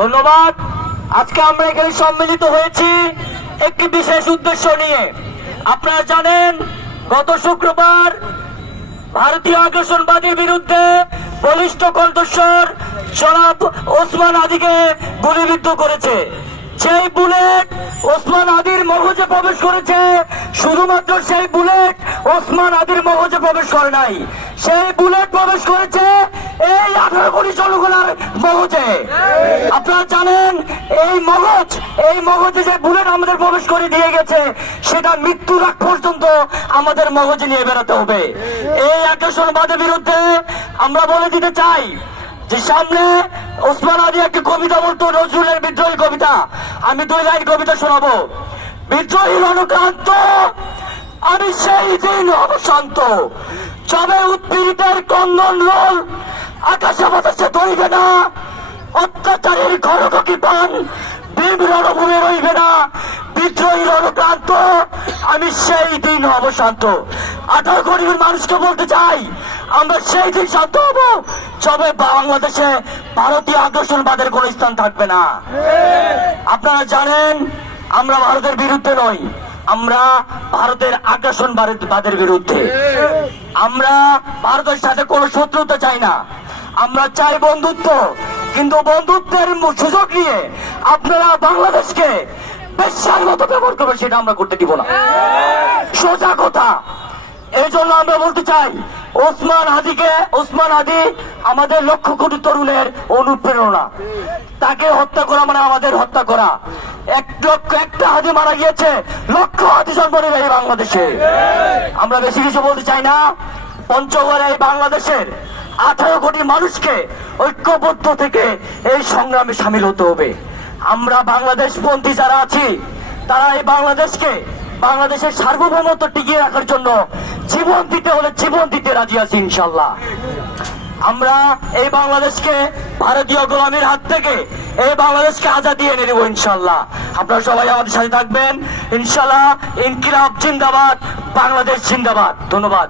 ধন্যবাদ। আজকে আমরা এখানে সম্মিলিত হয়েছি একটি বিশেষ উদ্দেশ্য নিয়ে। আপনারা জানেন গত শুক্রবার ভারতীয় আগ্রাসনবাদের বিরুদ্ধে বলিষ্ঠ কণ্ঠস্বর জনাব ওসমান হাদিকে গুলিবিদ্ধ করেছে। সেই বুলেট ওসমান হাদির মগজে প্রবেশ করেছে, শুধুমাত্র সেই বুলেট ওসমান হাদির মগজে প্রবেশ করে নাই, সেই বুলেট প্রবেশ করেছে এই 18 কোটি জনগণের মগজে। আপনারা জানেন এই মগজে যে বুলেট আমাদের প্রবেশ করে দিয়ে গেছে সেটা মৃত্যুর আগ পর্যন্ত আমাদের মগজে নিয়ে বেরোতে হবে। এই আগ্রাসনবাদের বিরুদ্ধে আমরা বলে দিতে চাই যে সামনে ওসমান হাদি একটি কবিতা বলতো, নজরুলের বিদ্রোহী কবিতা। আমি 2 লাইন কবিতা শোনাবো। বিদ্রোহী রণক্রান্ত আমি সেই দিন হব শান্ত, যবে উৎপীড়িতের কন্দন রোল আকাশে বাতাসে ধরিবে না, অত্যাচারের খড়গ কৃপান ভীম রণভূমে রইবে না। বিদ্রোহী রণক্রান্ত আমি সেই দিন হব শান্ত। 18 কোটি মানুষকে বলতে চাই আমরা সেই দিন শান্ত হব যবে বাংলাদেশে ভারতীয় আগ্রাসনবাদের কোন স্থান থাকবে না। আপনারা জানেন আমরা ভারতের বিরুদ্ধে নই, আমরা ভারতের আগ্রাসনবাদের বিরুদ্ধে। আমরা ভারতের সাথে কোনো শত্রুতা চাই না, আমরা চাই বন্ধুত্ব। কিন্তু বন্ধুত্বের সুযোগ নিয়ে আপনারা বাংলাদেশকে বেশ্যার মতো ব্যবহার করবেন, সেটা আমরা করতে দিব না, সোজা কথা। এই জন্য আমরা বলতে চাই ওসমান হাদি আমাদের লক্ষ কোটি তরুণের অনুপ্রেরণা। তাকে হত্যা করা মানে আমাদের হত্যা করা। একটা হাদি মারা গিয়েছে, লক্ষ হাদি জন্ম নেবে এই বাংলাদেশে। আমরা বেশি কিছু বলতে চাই না। পঞ্চগড়ে এই বাংলাদেশের 18 কোটি মানুষকে ঐক্যবদ্ধ থেকে এই সংগ্রামে সামিল হতে হবে। আমরা বাংলাদেশপন্থী যারা আছি তারা এই বাংলাদেশের সার্বভৌমত্ব টিকিয়ে রাখার জন্য জীবন দিতে হলে জীবন দিতে রাজি আছি ইনশাল্লাহ। আমরা এই বাংলাদেশকে ভারতীয় গোলামীর হাত থেকে এই বাংলাদেশকে আজাদি এনে দেব ইনশাল্লাহ। আপনারা সবাই আমাদের সাথে থাকবেন ইনশাল্লাহ। ইনকিলাব জিন্দাবাদ, বাংলাদেশ জিন্দাবাদ। ধন্যবাদ।